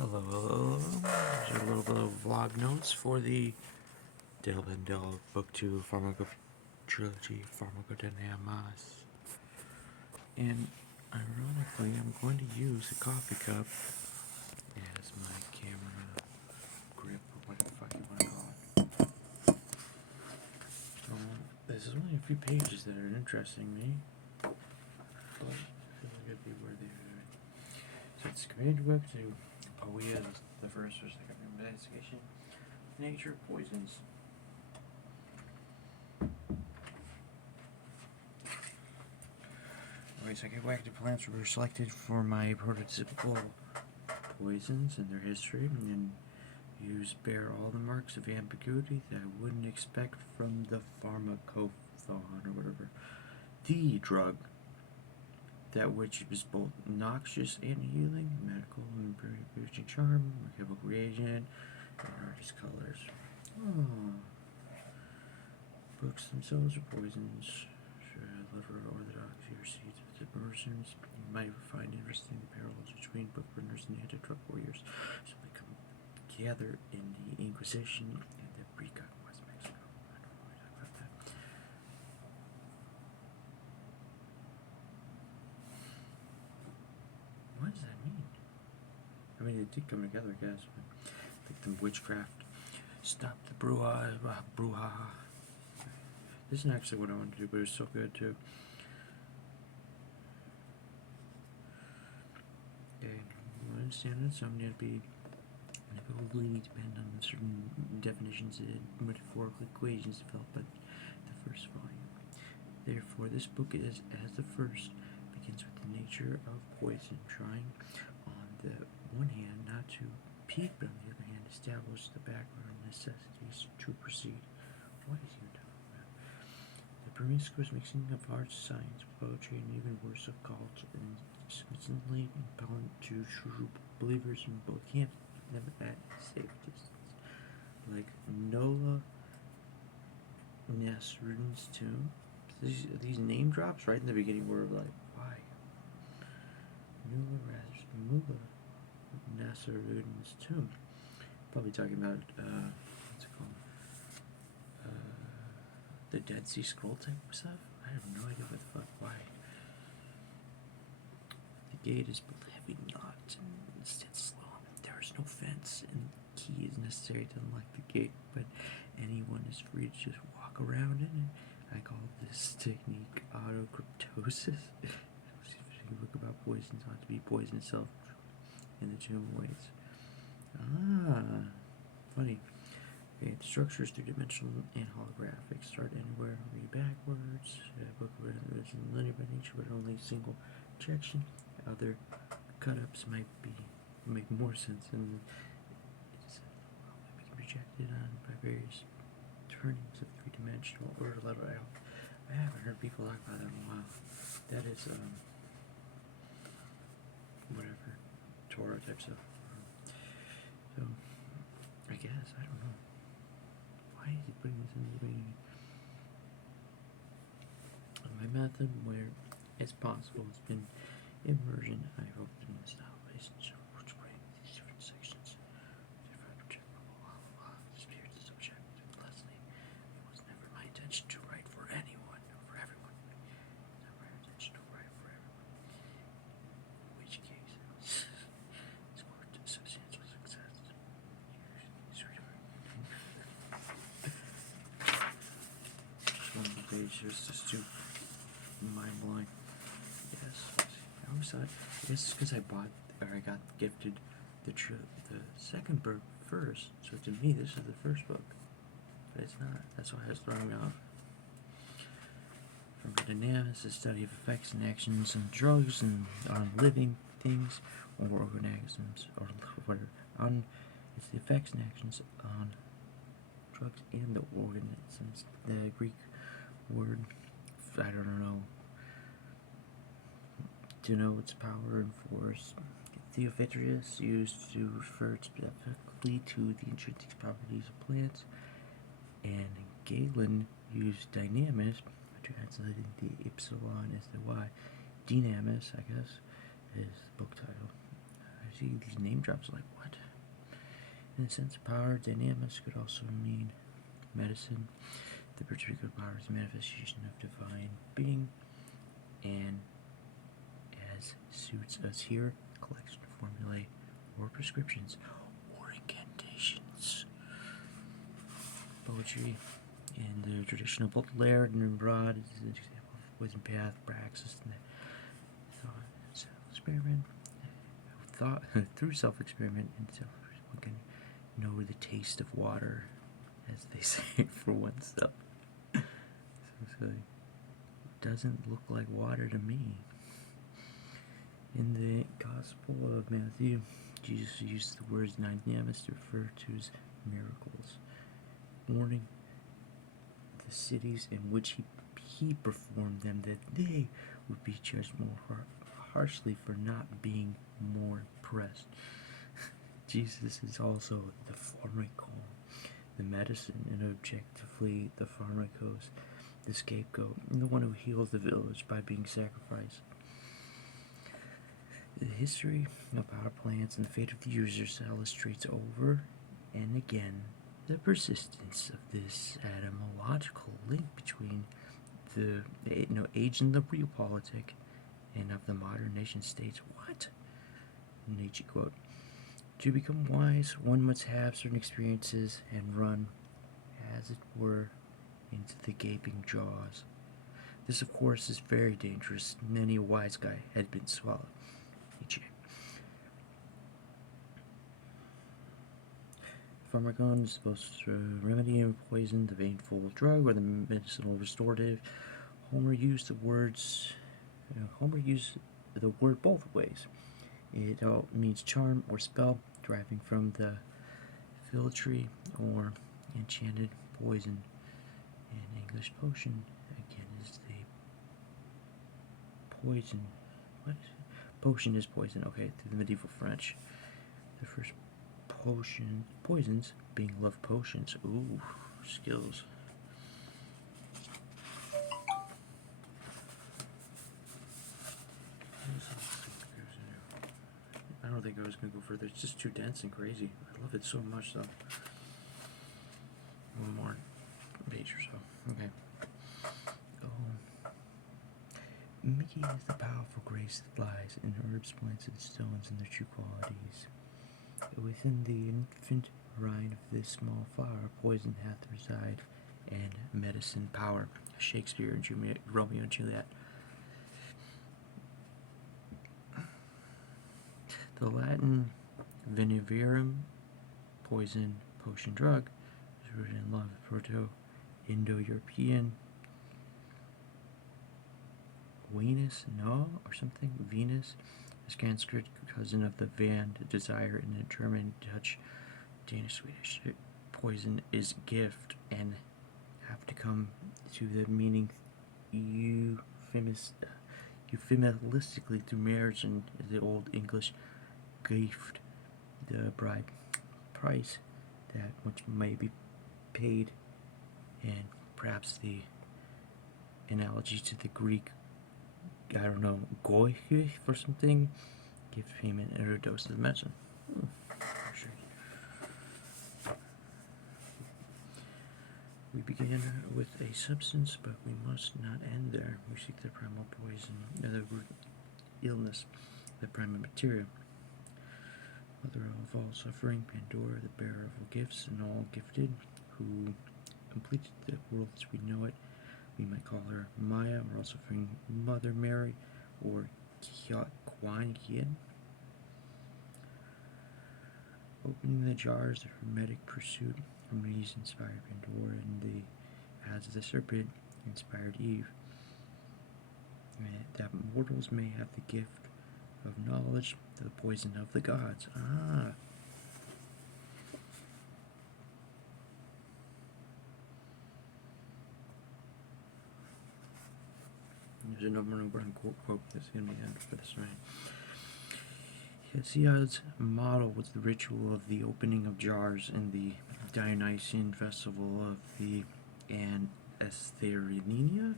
Hello, hello. Here's a little bit of vlog notes for the Dale Pendell Book 2 Trilogy, Pharmakodynamis. And ironically, I'm going to use a coffee cup as my camera grip, or what the fuck you want to call it. So, this is only a few pages that are interesting me, but I feel like it'd be worthy of it. So it's Commander Book 2. We have the first or second investigation. Nature of poisons. Alright, psychoactive plants were selected for my prototypical poisons and their history, and bear all the marks of ambiguity that I wouldn't expect from the pharmakon or whatever. The drug, that which is both noxious and healing, medical and boosting charm, chemical reagent, and artist colors. Oh. Books themselves are poisons. Liver orthodoxy or seeds of the persons. You might find interesting the parallels between book burners and anti-drug warriors. So they come together in the Inquisition and the Brica in West Mexico. I don't know why I talk about that. What does that mean? I mean, they did come together, I guess. But like the witchcraft. Stop the brouhaha. This isn't actually what I wanted to do, but it's so good too. Okay, I understand that some need to be inevitably depend on certain definitions and metaphorical equations developed by the first volume. Therefore, this book is, as the first, begins with the nature of poison, trying on the one hand not to peak, but on the other hand establish the background necessities to proceed. What is he talking about? The promiscuous mixing of arts, science, poetry, and even worse of cult, and consistently impellent to true believers in both camps, never at safe distance. Like Nola Nasruddin's tomb. These name drops right in the beginning were like, why? Nola Nasruddin's tomb. Probably talking about, what's it called? The Dead Sea Scroll type of stuff? I have no idea what the fuck, why. The gate is both heavy knocked and stands slow. There is no fence, and the key is necessary to unlock the gate, but anyone is free to just walk around in it. I call this technique autocryptosis. A book about poisons ought to be poison itself in the tomb waits. Ah, funny. Okay, the structure is three-dimensional and holographic. Start anywhere, read backwards. Book is linear by nature, but only single projection. Other cut-ups might make more sense, and it's might be projected on by various turnings of three-dimensional order level. I haven't heard people talk about that in a while. That is whatever Torah type stuff. So I guess I don't know. Why is he putting this in the beginning? My method, where it's possible, has been immersion. I hope in the style relationship, which bring these different sections, different objective, spirit the subject. Leslie, it was never my intention to write for anyone or for everyone. It was never my intention to write for everyone. In which case, it's more to substantial success. One of the pages just too mind-blowing. Yes, I always thought, I guess it's because I got gifted the second book first, so to me this is the first book, but it's not. That's why it's throwing me off. Pharmakodynamis, the study of effects and actions on drugs and on living things or organisms, or whatever. It's the effects and actions on drugs and the organisms. The Greek word, I don't know, denotes power and force. Theophytrus used to refer specifically to the intrinsic properties of plants, and Galen used dynamis, translating the epsilon as the y. Dynamis, I guess, is the book title. As see these name drops like, what? In the sense of power, dynamis could also mean medicine. The particular power is manifestation of divine being, and as suits us here, collection of formulae or prescriptions or incantations. Poetry in the traditional both layered and broad is an example of poison path, praxis, and thought, self-experiment. Thought through self-experiment and one can know the taste of water, as they say, for oneself. So it doesn't look like water to me. In the Gospel of Matthew, Jesus used the words dynamis to refer to his miracles, warning the cities in which he performed them that they would be judged more harshly for not being more impressed. Jesus is also the pharmakon, the medicine, and objectively the pharmakos, the scapegoat, and the one who heals the village by being sacrificed. The history of power plants and the fate of the users illustrates over and again the persistence of this etymological link between the ancient, the real politic, and of the modern nation states. What? Nietzsche quote: "To become wise, one must have certain experiences and run, as it were, into the gaping jaws. This, of course, is very dangerous. Many a wise guy had been swallowed." Nietzsche. Pharmakon is supposed to remedy and poison the baneful drug or the medicinal restorative. Homer used the word both ways. It means charm or spell, deriving from the philtry or enchanted poison. In English, potion again is the poison. What? Potion is poison. Okay, through the medieval French. The first poisons being love potions. Ooh, skills. I don't think I was going to go further. It's just too dense and crazy. I love it so much, though. One more page or so. Okay. Mickey is the powerful grace that lies in herbs, plants, and stones and their true qualities. Within the infant rind of this small flower, poison hath reside, and medicine power. Shakespeare and Romeo and Juliet. The Latin veneverum, poison, potion, drug, is rooted in love. Proto-Indo-European Venus, or something. Venus, a Sanskrit cousin of the Van, desire, in the German, Dutch, Danish, Swedish. Poison is gift, and have to come to the meaning euphemistically through marriage in the Old English gift, the bride price that which may be paid, and perhaps the analogy to the Greek, I don't know, goyhe for something, gift payment and a dose of the medicine. Sure. We begin with a substance, but we must not end there. We seek the primal poison, the root illness, the primal material. Mother of all suffering, Pandora, the bearer of all gifts and all gifted, who completed the world as we know it. We might call her Maya, or also referring Mother Mary, or Kuan Yin. Opening the jars, the hermetic pursuit. Hermes inspired Pandora, and as the serpent inspired Eve. That mortals may have the gift of knowledge, the poison of the gods. There's a number one quote that's going to be end for this, right? Hesiod's model was the ritual of the opening of jars in the Dionysian festival of the Antherinia.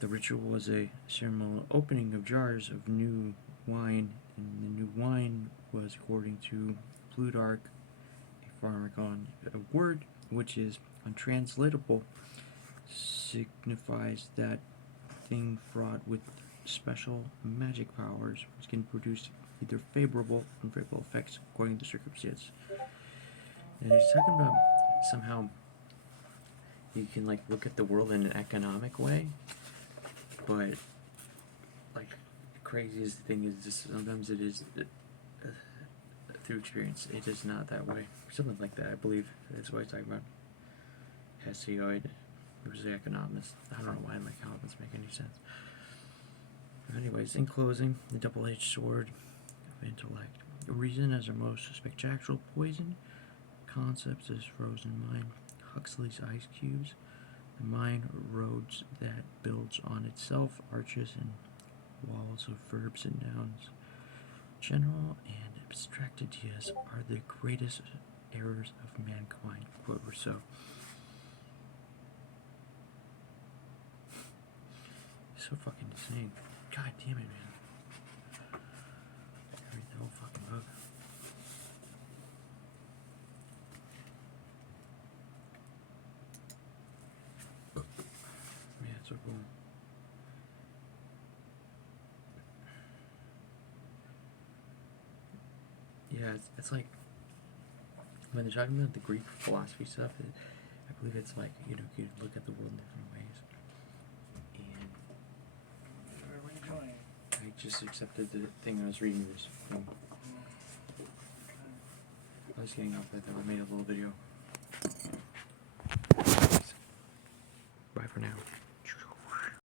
The ritual was a ceremonial opening of jars of new wine And the new wine was, according to Plutarch, a pharmakon, a word which is untranslatable, signifies that thing fraught with special magic powers, which can produce either favorable or unfavorable effects according to circumstance. And he's talking about somehow you can like look at the world in an economic way, but like the craziest thing is just sometimes it is through experience. It is not that way. Something like that, I believe. That's what he's talking about. Hesiod, who was the economist. I don't know why my economists make any sense. But anyways, in closing, the double-edged sword of intellect. Reason as our most spectacles poison. Concepts as frozen mind. Huxley's ice cubes. The mind roads that builds on itself, arches and walls of verbs and nouns. General and abstract ideas are the greatest errors of mankind. Quote Rousseau. So fucking insane. God damn it, man. I read the whole fucking book. Man, it's so cool. Yeah, it's like when they're talking about the Greek philosophy stuff, I believe it's like, you know, you look at the world in different ways. And What are you doing? I just accepted the thing I was reading this from. I was getting off, I thought I made a little video.